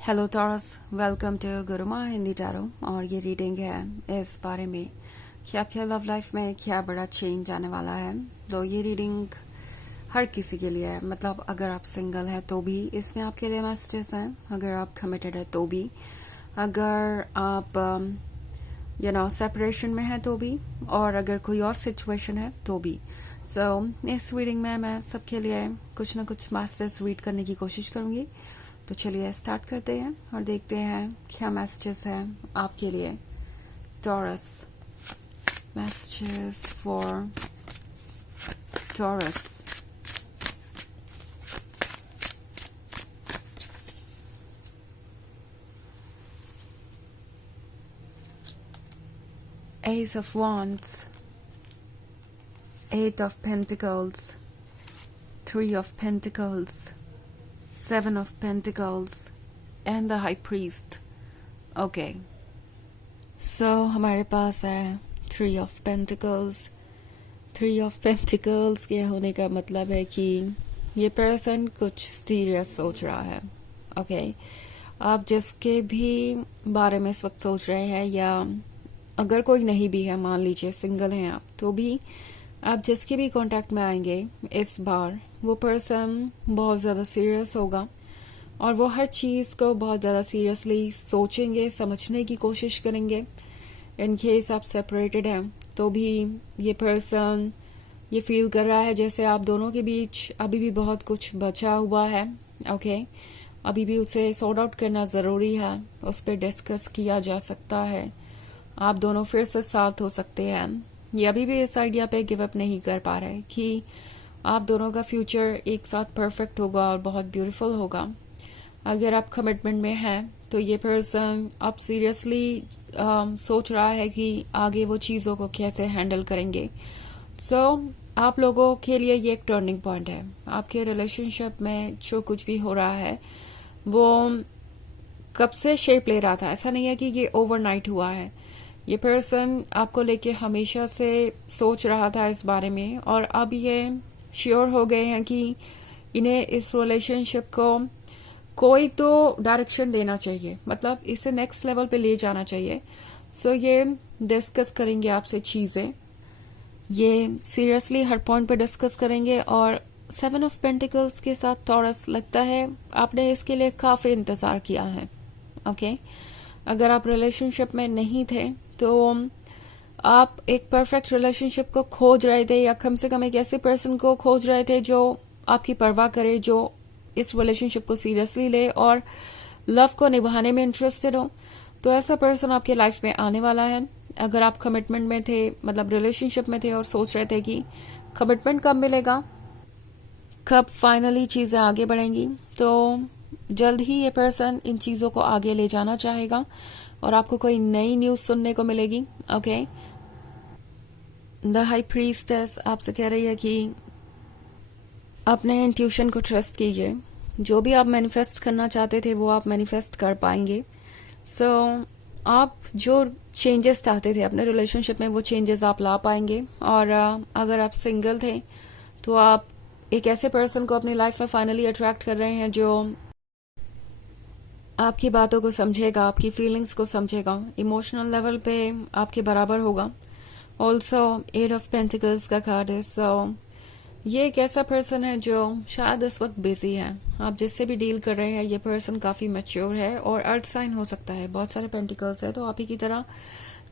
Hello Taurus, welcome to Gurumaa Hindi tarot. और ये reading है इस बारे में कि आपके लव लाइफ में क्या बड़ा चेंज आने वाला है। तो ये रीडिंग हर किसी के लिए है, मतलब अगर आप सिंगल है तो भी इसमें आपके लिए मैसेजेस हैं, अगर आप कमिटेड है तो भी, अगर आप सेपरेशन में है तो भी, और अगर कोई और सिचुएशन है तो भी। इस रीडिंग में मैं सबके लिए कुछ ना कुछ मैसेजेस रीड करने की कोशिश करूंगी। तो चलिए स्टार्ट करते हैं और देखते हैं क्या मैसेजेस हैं आपके लिए। Taurus, messages for taurus. Ace of Wands, Eight of Pentacles, Three of Pentacles, Seven of Pentacles and the High Priest. Okay. So हमारे पास है Three of Pentacles. Three of Pentacles के होने का मतलब है कि ये पर्सन कुछ सीरियस सोच रहा है। ओके, आप जिसके भी बारे में इस वक्त सोच रहे हैं, या अगर कोई नहीं भी है, मान लीजिए सिंगल हैं आप, तो भी आप जिसके भी कांटेक्ट में आएंगे इस बार, वो पर्सन बहुत ज़्यादा सीरियस होगा और वो हर चीज़ को बहुत ज़्यादा सीरियसली सोचेंगे, समझने की कोशिश करेंगे। इन केस आप सेपरेटेड हैं तो भी ये पर्सन ये फील कर रहा है जैसे आप दोनों के बीच अभी भी बहुत कुछ बचा हुआ है। ओके, अभी भी उसे सॉर्ट आउट करना ज़रूरी है, उस पर डिस्कस किया जा सकता है, आप दोनों फिर से साथ हो सकते हैं। ये अभी भी इस आइडिया पे गिव अप नहीं कर पा रहे कि आप दोनों का फ्यूचर एक साथ परफेक्ट होगा और बहुत ब्यूटीफुल होगा। अगर आप कमिटमेंट में हैं तो ये पर्सन अब सीरियसली सोच रहा है कि आगे वो चीज़ों को कैसे हैंडल करेंगे। आप लोगों के लिए ये एक टर्निंग पॉइंट है। आपके रिलेशनशिप में जो कुछ भी हो रहा है वो कब से शेप ले रहा था, ऐसा नहीं है कि ये ओवरनाइट हुआ है। ये पर्सन आपको लेके हमेशा से सोच रहा था इस बारे में, और अब ये श्योर हो गए हैं कि इन्हें इस रिलेशनशिप को कोई तो डायरेक्शन देना चाहिए, मतलब इसे नेक्स्ट लेवल पे ले जाना चाहिए। ये डिस्कस करेंगे आपसे चीज़ें, ये सीरियसली हर पॉइंट पे डिस्कस करेंगे। और 7 ऑफ पेंटिकल्स के साथ टॉरस, लगता है आपने इसके लिए काफ़ी इंतज़ार किया है। ओके, अगर आप रिलेशनशिप में नहीं थे तो आप एक परफेक्ट रिलेशनशिप को खोज रहे थे, या कम से कम एक ऐसे पर्सन को खोज रहे थे जो आपकी परवाह करे, जो इस रिलेशनशिप को सीरियसली ले और लव को निभाने में इंटरेस्टेड हो। तो ऐसा पर्सन आपके लाइफ में आने वाला है। अगर आप कमिटमेंट में थे, मतलब रिलेशनशिप में थे और सोच रहे थे कि कमिटमेंट कब मिलेगा, कब फाइनली चीज़ें आगे बढ़ेंगी, तो जल्द ही ये पर्सन इन चीज़ों को आगे ले जाना चाहेगा और आपको कोई नई न्यूज़ सुनने को मिलेगी। ओके, द हाई प्रीस्टेस आपसे कह रही है कि अपने इंट्यूशन को ट्रस्ट कीजिए, जो भी आप मैनिफेस्ट करना चाहते थे वो आप मैनिफेस्ट कर पाएंगे। आप जो चेंजेस चाहते थे अपने रिलेशनशिप में, वो चेंजेस आप ला पाएंगे। और अगर आप सिंगल थे तो आप एक ऐसे पर्सन को अपनी लाइफ में फाइनली अट्रैक्ट कर रहे हैं जो आपकी बातों को समझेगा, आपकी फीलिंग्स को समझेगा, इमोशनल लेवल पे आपके बराबर होगा। ऑल्सो 8 ऑफ पेंटिकल्स का कार्ड है। ये एक ऐसा पर्सन है जो शायद इस वक्त बिजी है। आप जिससे भी डील कर रहे हैं ये पर्सन काफ़ी मैच्योर है और अर्थ साइन हो सकता है। बहुत सारे पेंटिकल्स है तो आप ही की तरह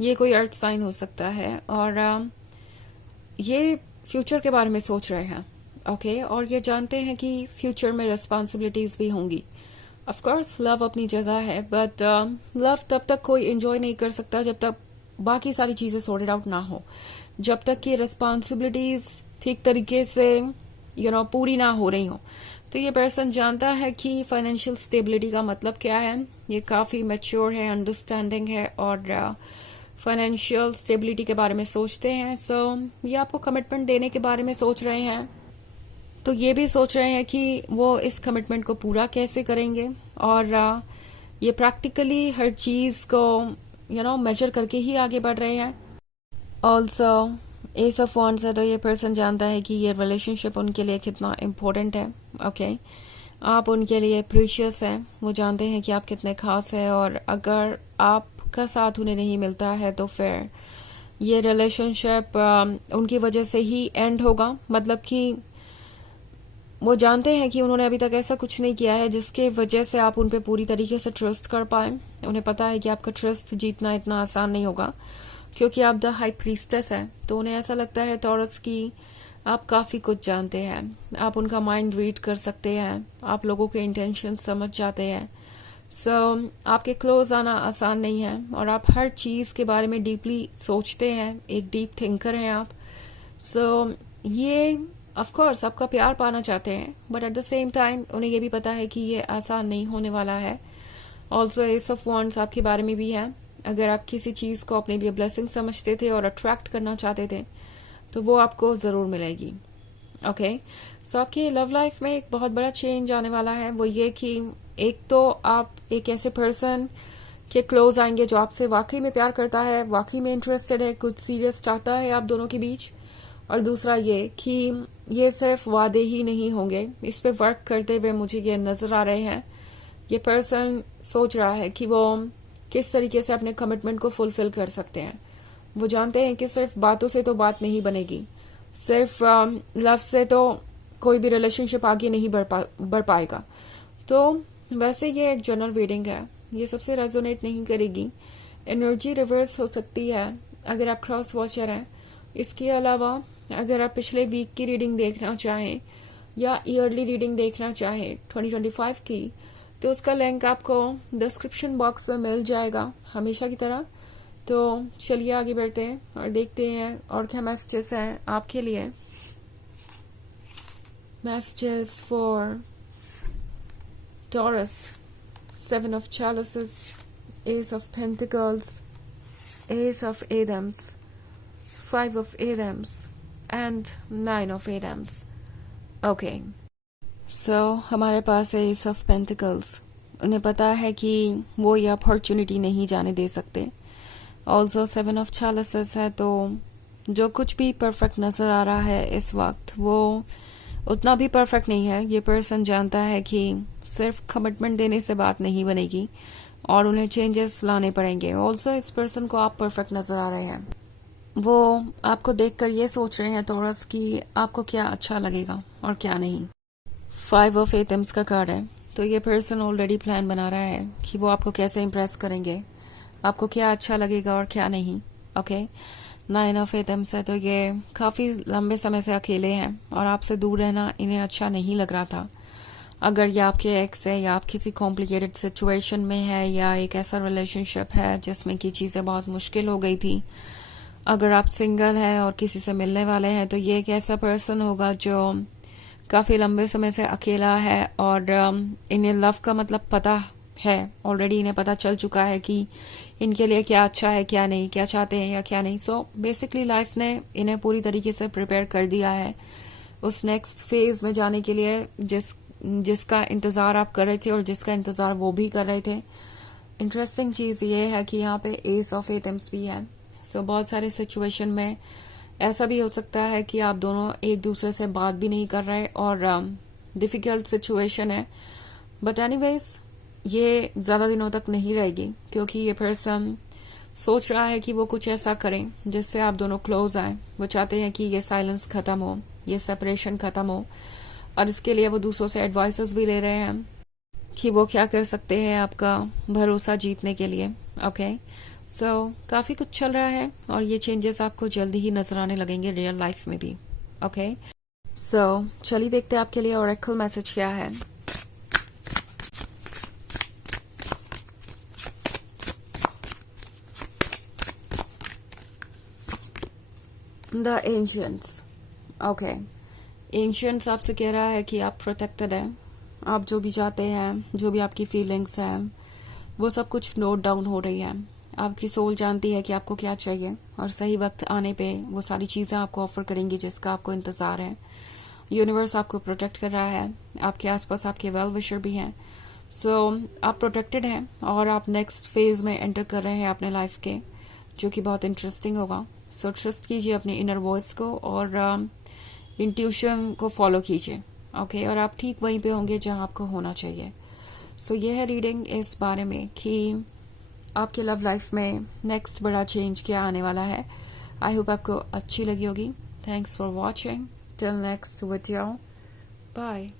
ये कोई अर्थ साइन हो सकता है, और ये फ्यूचर के बारे में सोच रहे हैं। ओके, और ये जानते हैं कि फ्यूचर में रिस्पॉन्सिबिलिटीज भी होंगी। ऑफ कोर्स लव अपनी जगह है, बट लव तब तक कोई एंजॉय नहीं कर सकता जब तक बाकी सारी चीज़ें सॉर्टेड आउट ना हो, जब तक कि रिस्पॉन्सिबिलिटीज ठीक तरीके से पूरी ना हो रही हो। तो ये पर्सन जानता है कि फाइनेंशियल स्टेबिलिटी का मतलब क्या है। ये काफ़ी मैच्योर है, अंडरस्टैंडिंग है और फाइनेंशियल स्टेबिलिटी के बारे में सोचते हैं। ये आपको कमिटमेंट देने के बारे में सोच रहे हैं, तो ये भी सोच रहे हैं कि वो इस कमिटमेंट को पूरा कैसे करेंगे, और ये प्रैक्टिकली हर चीज़ को मेजर करके ही आगे बढ़ रहे हैं। ऑल्सो एस ऑफ वॉन्ड्स है तो ये पर्सन जानता है कि ये रिलेशनशिप उनके लिए कितना इम्पोर्टेंट है। ओके, आप उनके लिए प्रीशियस हैं, वो जानते हैं कि आप कितने खास हैं, और अगर आपका साथ उन्हें नहीं मिलता है तो फिर ये रिलेशनशिप उनकी वजह से ही एंड होगा। मतलब कि वो जानते हैं कि उन्होंने अभी तक ऐसा कुछ नहीं किया है जिसके वजह से आप उन पे पूरी तरीके से ट्रस्ट कर पाए। उन्हें पता है कि आपका ट्रस्ट जीतना इतना आसान नहीं होगा, क्योंकि आप द हाई प्रीस्टेस हैं। तो उन्हें ऐसा लगता है टॉरस की आप काफ़ी कुछ जानते हैं, आप उनका माइंड रीड कर सकते हैं, आप लोगों के इंटेंशन समझ जाते हैं। आपके क्लोज आना आसान नहीं है, और आप हर चीज़ के बारे में डीपली सोचते हैं, एक डीप थिंकर हैं आप। ये ऑफ कोर्स आपका प्यार पाना चाहते हैं, but at the same time उन्हें ये भी पता है कि ये आसान नहीं होने वाला है। ऑल्सो एस ऑफ वॉन्ड्स आपके बारे में भी है। अगर आप किसी चीज़ को अपने लिए ब्लेसिंग समझते थे और अट्रैक्ट करना चाहते थे तो वो आपको ज़रूर मिलेगी। ओके, सो आपकी लव लाइफ में एक बहुत बड़ा चेंज आने वाला है। वो ये कि एक तो आप एक ऐसे पर्सन के क्लोज आएंगे जो आपसे वाकई में प्यार करता है, वाकई में इंटरेस्टेड है, कुछ सीरियस चाहता है आप दोनों के बीच। और दूसरा ये कि ये सिर्फ वादे ही नहीं होंगे, इस पे वर्क करते हुए मुझे ये नजर आ रहे हैं। ये पर्सन सोच रहा है कि वो किस तरीके से अपने कमिटमेंट को फुलफिल कर सकते हैं। वो जानते हैं कि सिर्फ बातों से तो बात नहीं बनेगी, सिर्फ लव से तो कोई भी रिलेशनशिप आगे नहीं बढ़ पाएगा। तो वैसे ये एक जनरल रीडिंग है, ये सबसे रेजोनेट नहीं करेगी, एनर्जी रिवर्स हो सकती है अगर आप क्रॉस वॉचर हैं। इसके अलावा अगर आप पिछले वीक की रीडिंग देखना चाहें या ईयरली रीडिंग देखना चाहें 2025 की, तो उसका लिंक आपको डिस्क्रिप्शन बॉक्स में मिल जाएगा हमेशा की तरह। तो चलिए आगे बढ़ते हैं और देखते हैं और क्या मैसेजेस हैं आपके लिए। Messages for taurus, 7 of chalices, Ace of Pentacles, Ace of Adams, 5 of Adams and 9 of Adams. Okay. So हमारे पास है Ace of Pentacles। उन्हें पता है कि वो ये अपॉर्चुनिटी नहीं जाने दे सकते। ऑल्सो 7 of Chalices है, तो जो कुछ भी परफेक्ट नजर आ रहा है इस वक्त वो उतना भी परफेक्ट नहीं है। ये पर्सन जानता है कि सिर्फ कमिटमेंट देने से बात नहीं बनेगी और उन्हें चेंजेस लाने पड़ेंगे। ऑल्सो इस पर्सन को आप परफेक्ट नजर आ रहे हैं। वो आपको देखकर ये सोच रहे हैं टॉरस कि आपको क्या अच्छा लगेगा और क्या नहीं। 5 of Pentacles का कार्ड है, तो ये पर्सन ऑलरेडी प्लान बना रहा है कि वो आपको कैसे इम्प्रेस करेंगे, आपको क्या अच्छा लगेगा और क्या नहीं। ओके, 9 of Pentacles है, तो ये काफी लंबे समय से अकेले हैं और आपसे दूर रहना इन्हें अच्छा नहीं लग रहा था। अगर ये आपके एक्स है या आप किसी कॉम्प्लिकेटेड सिचुएशन में है या एक ऐसा रिलेशनशिप है जिसमें की चीजें बहुत मुश्किल हो गई थी, अगर आप सिंगल हैं और किसी से मिलने वाले हैं, तो ये एक ऐसा पर्सन होगा जो काफी लंबे समय से अकेला है और इन्हें लव का मतलब पता है ऑलरेडी। इन्हें पता चल चुका है कि इनके लिए क्या अच्छा है, क्या नहीं, क्या चाहते हैं या क्या नहीं। सो बेसिकली लाइफ ने इन्हें पूरी तरीके से प्रिपेयर कर दिया है उस नेक्स्ट फेज में जाने के लिए जिसका इंतजार आप कर रहे थे और जिसका इंतजार वो भी कर रहे थे। इंटरेस्टिंग चीज ये है कि यहाँ पे एस ऑफ एटम्स भी है। सो बहुत सारे सिचुएशन में ऐसा भी हो सकता है कि आप दोनों एक दूसरे से बात भी नहीं कर रहे और डिफिकल्ट सिचुएशन है, बट एनीवेज ये ज्यादा दिनों तक नहीं रहेगी, क्योंकि ये पर्सन सोच रहा है कि वो कुछ ऐसा करें जिससे आप दोनों क्लोज आए। वो चाहते हैं कि ये साइलेंस खत्म हो, ये सेपरेशन खत्म हो, और इसके लिए वो दूसरों से एडवाइसेस भी ले रहे हैं कि वो क्या कर सकते हैं आपका भरोसा जीतने के लिए। ओके, सो काफी कुछ चल रहा है और ये चेंजेस आपको जल्दी ही नजर आने लगेंगे रियल लाइफ में भी। ओके, सो चलिए देखते हैं आपके लिए ओरेकल मैसेज क्या है। The ancients. ओके, एंशियंट्स आपसे कह रहा है कि आप प्रोटेक्टेड हैं, आप जो भी चाहते हैं, जो भी आपकी फीलिंग्स हैं, वो सब कुछ नोट डाउन हो रही है। आपकी सोल जानती है कि आपको क्या चाहिए और सही वक्त आने पे वो सारी चीजें आपको ऑफर करेंगी जिसका आपको इंतजार है। यूनिवर्स आपको प्रोटेक्ट कर रहा है, आपके आसपास आपके वेल विशर भी हैं। सो आप प्रोटेक्टेड हैं और आप नेक्स्ट फेज में एंटर कर रहे हैं अपने लाइफ के, जो कि बहुत इंटरेस्टिंग होगा। सो ट्रस्ट कीजिए अपने इनर वॉइस को और इंट्यूशन को फॉलो कीजिए। ओके, और आप ठीक वहीं पे होंगे जहां आपको होना चाहिए. सो ये है रीडिंग इस बारे में कि आपके लव लाइफ में नेक्स्ट बड़ा चेंज क्या आने वाला है. आई होप आपको अच्छी लगी होगी. Thanks for watching. Till next video. Bye.